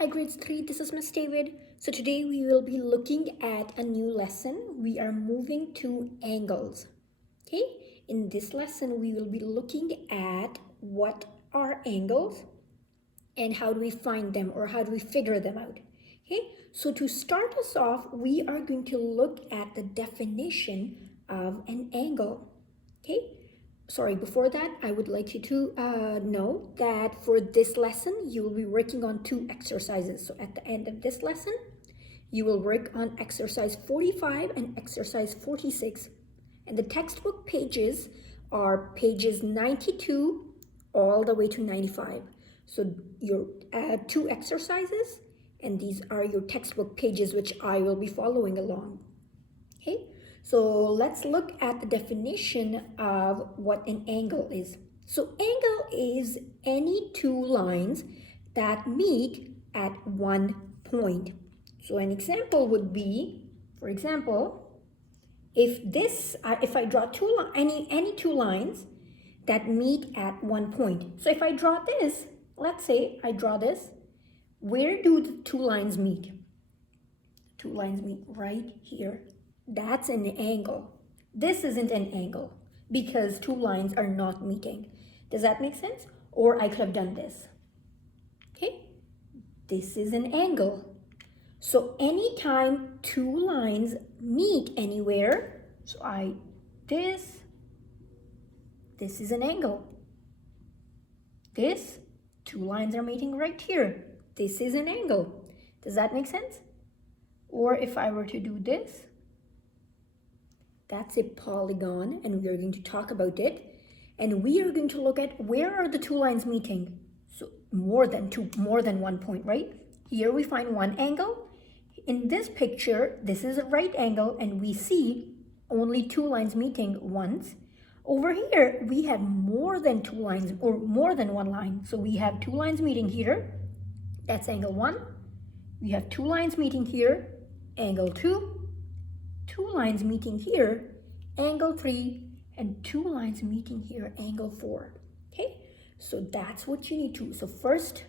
Hi grades 3, this is Miss David. So today we will be looking at a new lesson. We are moving to angles. Okay, in this lesson we will be looking at what are angles and how do we find them or how do we figure them out. Okay, so to start us off, we are going to look at the definition of an angle. Okay, sorry, before that, I would like you to know that for this lesson, you will be working on 2 exercises. So at the end of this lesson, you will work on exercise 45 and exercise 46. And the textbook pages are pages 92 all the way to 95. So your 2 exercises, and these are your textbook pages, which I will be following along. Okay, so let's look at the definition of what an angle is. So angle is any 2 lines that meet at one point. So an example would be, for example, if I draw any 2 lines that meet at one point. So if I draw this, let's say I draw this, where do the 2 lines meet? 2 lines meet right here. That's an angle. This isn't an angle because 2 lines are not meeting. Does that make sense? Or I could have done this. Okay, this is an angle. So anytime 2 lines meet anywhere, so this is an angle. This, 2 lines are meeting right here. This is an angle. Does that make sense? Or if I were to do this, that's a polygon, and we are going to talk about it. And we are going to look at where are the 2 lines meeting. So more than one point, right? Here we find one angle. In this picture, this is a right angle, and we see only 2 lines meeting once. Over here, we have more than 2 lines, or more than one line. So we have 2 lines meeting here. That's angle 1. We have 2 lines meeting here, angle 2. 2 lines meeting here, angle 3, and 2 lines meeting here, angle 4. Okay, so that's what you need to. So first,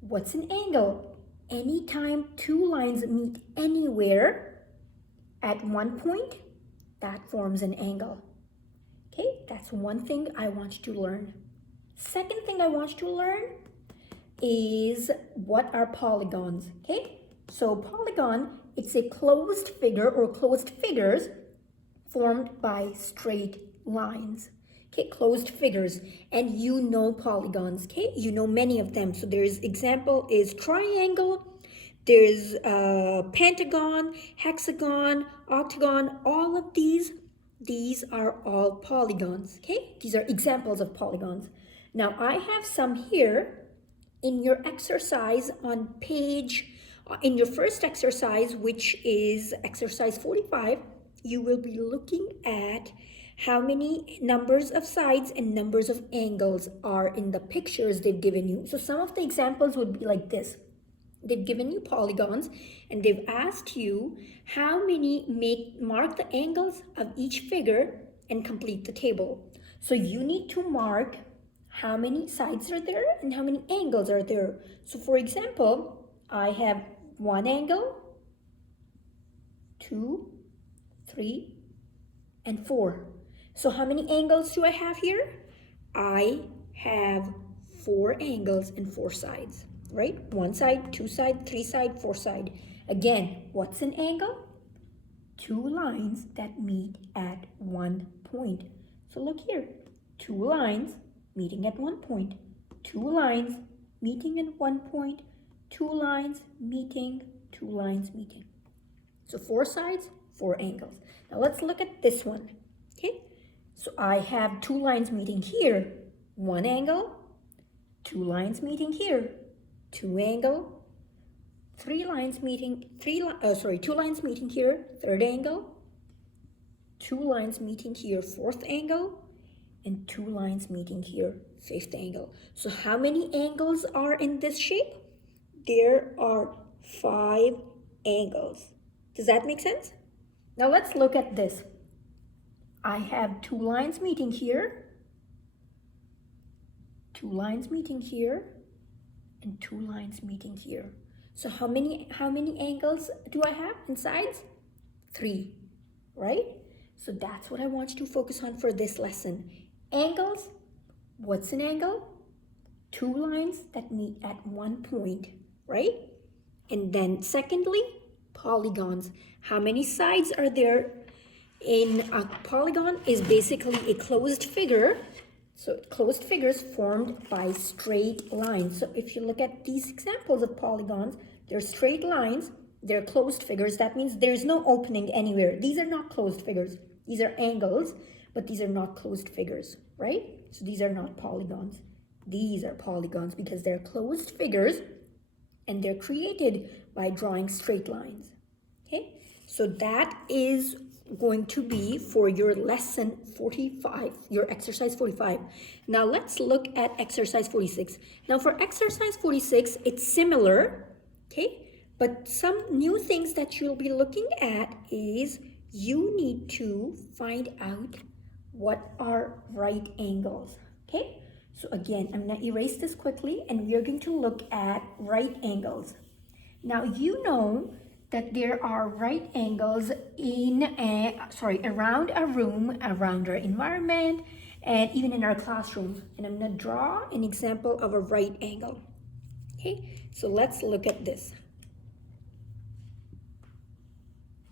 what's an angle? Anytime 2 lines meet anywhere at one point, that forms an angle. Okay, that's one thing I want you to learn. Second thing I want you to learn is what are polygons. Okay, so polygon, it's a closed figure or closed figures formed by straight lines. Okay, closed figures, and you know polygons. Okay, you know many of them. So there's example is triangle, there's pentagon, hexagon, octagon. All of these are all polygons. Okay, these are examples of polygons. Now I have some here in your exercise on in your first exercise, which is exercise 45, you will be looking at how many numbers of sides and numbers of angles are in the pictures they've given you. So some of the examples would be like this. They've given you polygons and they've asked you how many mark the angles of each figure and complete the table. So you need to mark how many sides are there and how many angles are there. So for example, I have 1 angle, 2, 3, and 4. So how many angles do I have here? I have 4 angles and 4 sides, right? 1 side, 2 side, 3 side, 4 side. Again, what's an angle? 2 lines that meet at one point. So look here, 2 lines meeting at one point, 2 lines meeting at one point, 2 lines meeting, 2 lines meeting. So 4 sides, 4 angles. Now let's look at this one. Okay, so I have 2 lines meeting here, 1 angle, 2 lines meeting here, 2 angle, 2 lines meeting here, 3rd angle, 2 lines meeting here, 4th angle, and 2 lines meeting here, 5th angle. So how many angles are in this shape? There are 5 angles. Does that make sense? Now let's look at this. I have 2 lines meeting here, 2 lines meeting here, and 2 lines meeting here. So how many angles do I have in sides? 3, right? So that's what I want you to focus on for this lesson. Angles. What's an angle? Two lines that meet at one point, right? And then secondly, polygons. How many sides are there in a polygon? Is basically a closed figure. So closed figures formed by straight lines. So if you look at these examples of polygons, they're straight lines, they're closed figures. That means there's no opening anywhere. These are not closed figures. These are angles, but these are not closed figures, right? So these are not polygons. These are polygons because they're closed figures and they're created by drawing straight lines. Okay, so that is going to be for your lesson 45, your exercise 45. Now let's look at exercise 46. Now for exercise 46, it's similar, okay? But some new things that you'll be looking at is you need to find out what are right angles, okay? So again, I'm gonna erase this quickly and we are going to look at right angles. Now you know that there are right angles around a room, around our environment, and even in our classroom. And I'm gonna draw an example of a right angle. Okay, so let's look at this.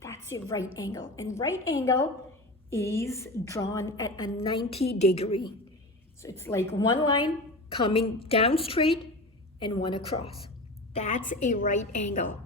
That's a right angle. And right angle is drawn at a 90 degree. So it's like one line coming down straight and one across. That's a right angle.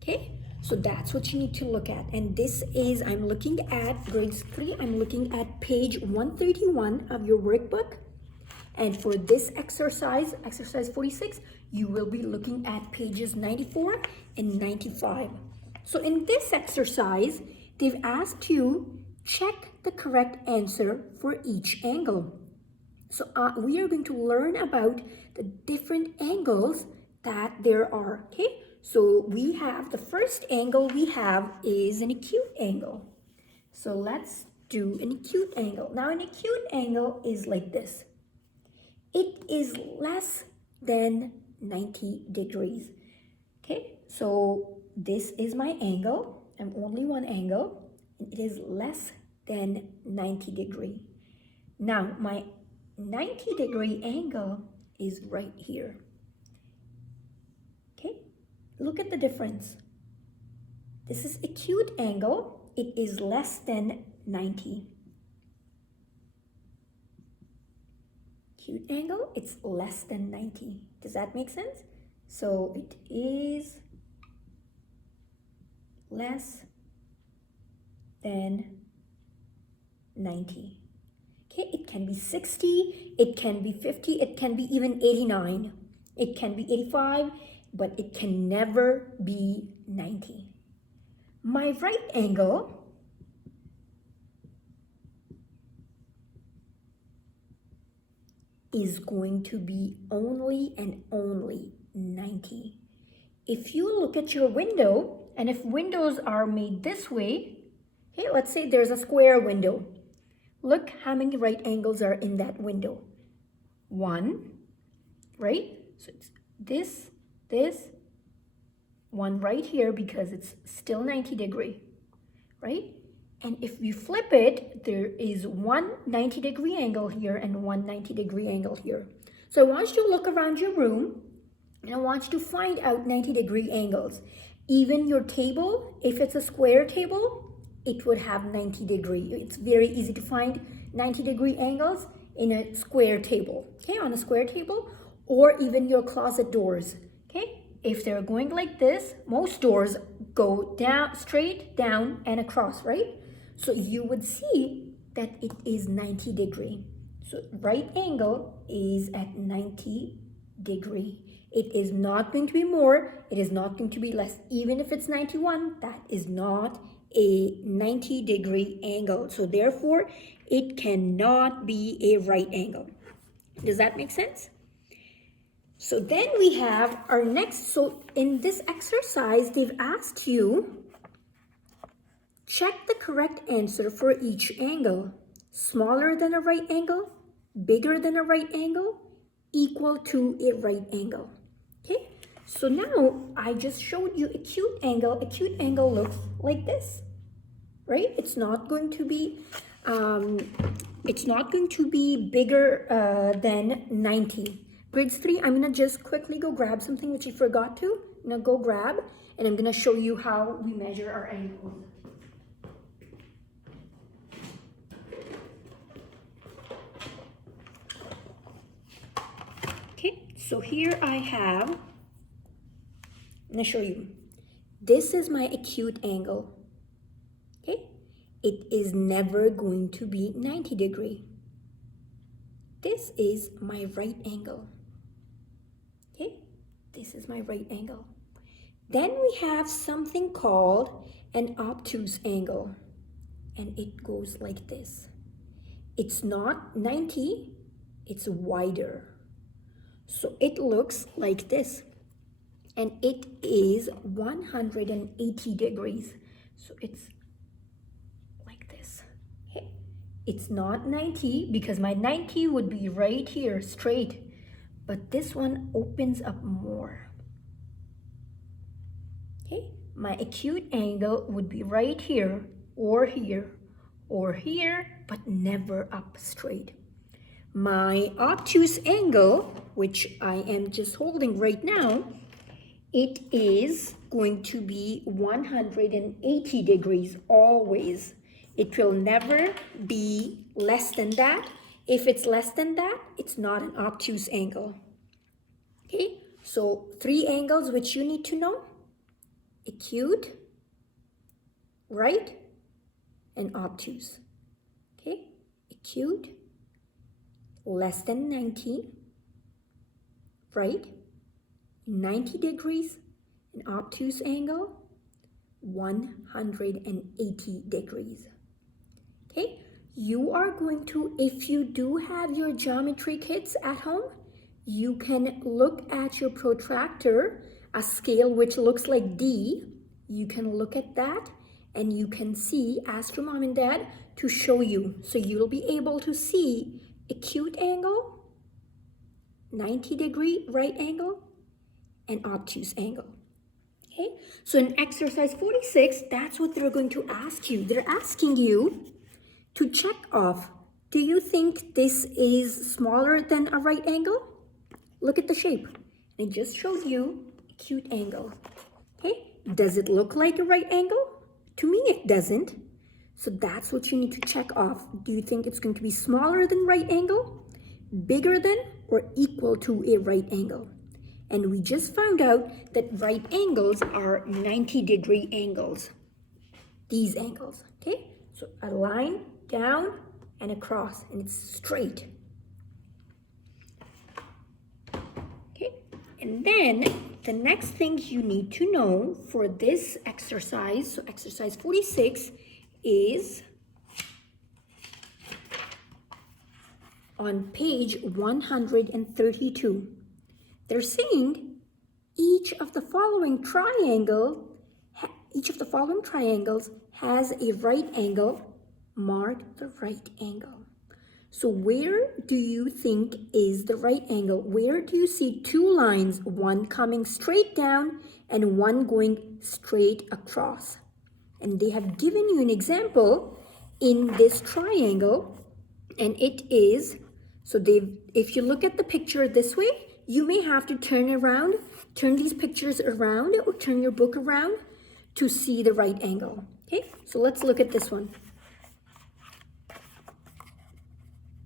Okay, so that's what you need to look at. And this is, I'm looking at grades 3, I'm looking at page 131 of your workbook. And for this exercise, exercise 46, you will be looking at pages 94 and 95. So in this exercise, they've asked you check the correct answer for each angle. So we are going to learn about the different angles that there are, okay? So we have, the first angle we have is an acute angle. So let's do an acute angle. Now an acute angle is like this. It is less than 90 degrees, okay? So this is my angle, and only one angle, and it is less than 90 degree. Now my 90 degree angle is right here. Okay, look at the difference. This is acute angle, it is less than 90. Acute angle, it's less than 90. Does that make sense? So it is less than 90. Okay, it can be 60, it can be 50, it can be even 89, it can be 85, but it can never be 90. My right angle is going to be only and only 90. If you look at your window, and if windows are made this way, okay, let's say there's a square window. Look how many right angles are in that window. 1, right? So it's this, one right here because it's still 90 degree, right? And if we flip it, there is one 90 degree angle here and one 90 degree angle here. So I want you to look around your room and I want you to find out 90 degree angles. Even your table, if it's a square table, it would have 90 degree. It's very easy to find 90 degree angles in a square table, okay, on a square table, or even your closet doors, okay? If they're going like this, most doors go down, straight down and across, right? So you would see that it is 90 degree. So right angle is at 90 degree. It is not going to be more, it is not going to be less. Even if it's 91, that is not a 90 degree angle. So therefore, it cannot be a right angle. Does that make sense? So then we have our next, so in this exercise, they've asked you, check the correct answer for each angle. Smaller than a right angle, bigger than a right angle, equal to a right angle. Okay, So now I just showed you acute angle. Acute angle looks like this, right? It's not going to be bigger than 90. Grades 3, I'm gonna just quickly go grab something which I forgot to. I'm gonna go grab, and I'm gonna show you how we measure our angles. Okay, so here I have, I'm gonna show you. This is my acute angle. Okay, it is never going to be 90 degree. This is my right angle. Okay, this is my right angle. Then we have something called an obtuse angle, and it goes like this. It's not 90, it's wider. So it looks like this, and it is 180 degrees. So it's like this. Okay. It's not 90 because my 90 would be right here, straight, but this one opens up more. Okay, my acute angle would be right here, or here, or here, but never up straight. My obtuse angle, which I am just holding right now, it is going to be 180 degrees always. It will never be less than that. If it's less than that, it's not an obtuse angle. Okay, so 3 angles which you need to know: acute, right, and obtuse. Okay, acute, less than 90, right, 90 degrees, an obtuse angle, 180 degrees. Okay, you are going to, if you do have your geometry kits at home, you can look at your protractor, a scale which looks like D. You can look at that and you can see, ask your mom and dad to show you. So you'll be able to see acute angle, 90 degree right angle, and obtuse angle. Okay, so in exercise 46, that's what they're going to ask you. They're asking you to check off, do you think this is smaller than a right angle? Look at the shape. I just showed you acute angle. Okay, does it look like a right angle? To me, it doesn't. So that's what you need to check off. Do you think it's going to be smaller than right angle, bigger than, or equal to a right angle? And we just found out that right angles are 90 degree angles. These angles, okay? So a line down and across, and it's straight. Okay, and then the next thing you need to know for this exercise, so exercise 46, is on page 132. They're saying each of the following triangles has a right angle. Mark the right angle. So where do you think is the right angle? Where do you see 2 lines, one coming straight down and one going straight across? And they have given you an example in this triangle, and it is, so if you look at the picture this way, you may have to turn these pictures around, or turn your book around to see the right angle. Okay, so let's look at this one.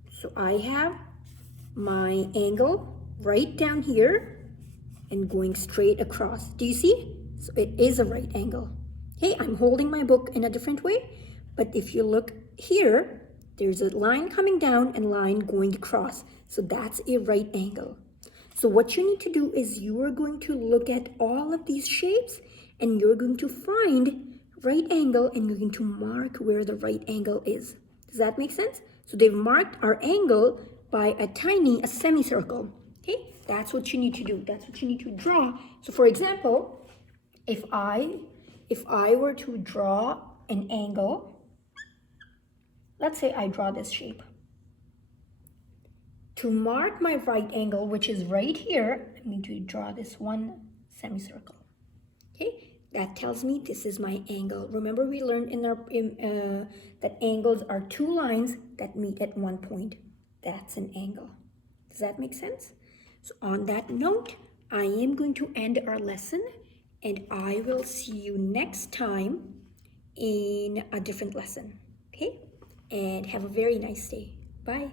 So I have my angle right down here and going straight across. Do you see? So it is a right angle. Okay, I'm holding my book in a different way, but if you look here, there's a line coming down and line going across. So that's a right angle. So what you need to do is you are going to look at all of these shapes and you're going to find right angle and you're going to mark where the right angle is. Does that make sense? So they've marked our angle by a semicircle. Okay, that's what you need to do. That's what you need to draw. So for example, if I were to draw an angle, let's say I draw this shape. To mark my right angle, which is right here, I'm going to draw this 1 semicircle. Okay, that tells me this is my angle. Remember we learned that angles are two lines that meet at one point. That's an angle. Does that make sense? So on that note, I am going to end our lesson, and I will see you next time in a different lesson. Okay? And have a very nice day. Bye.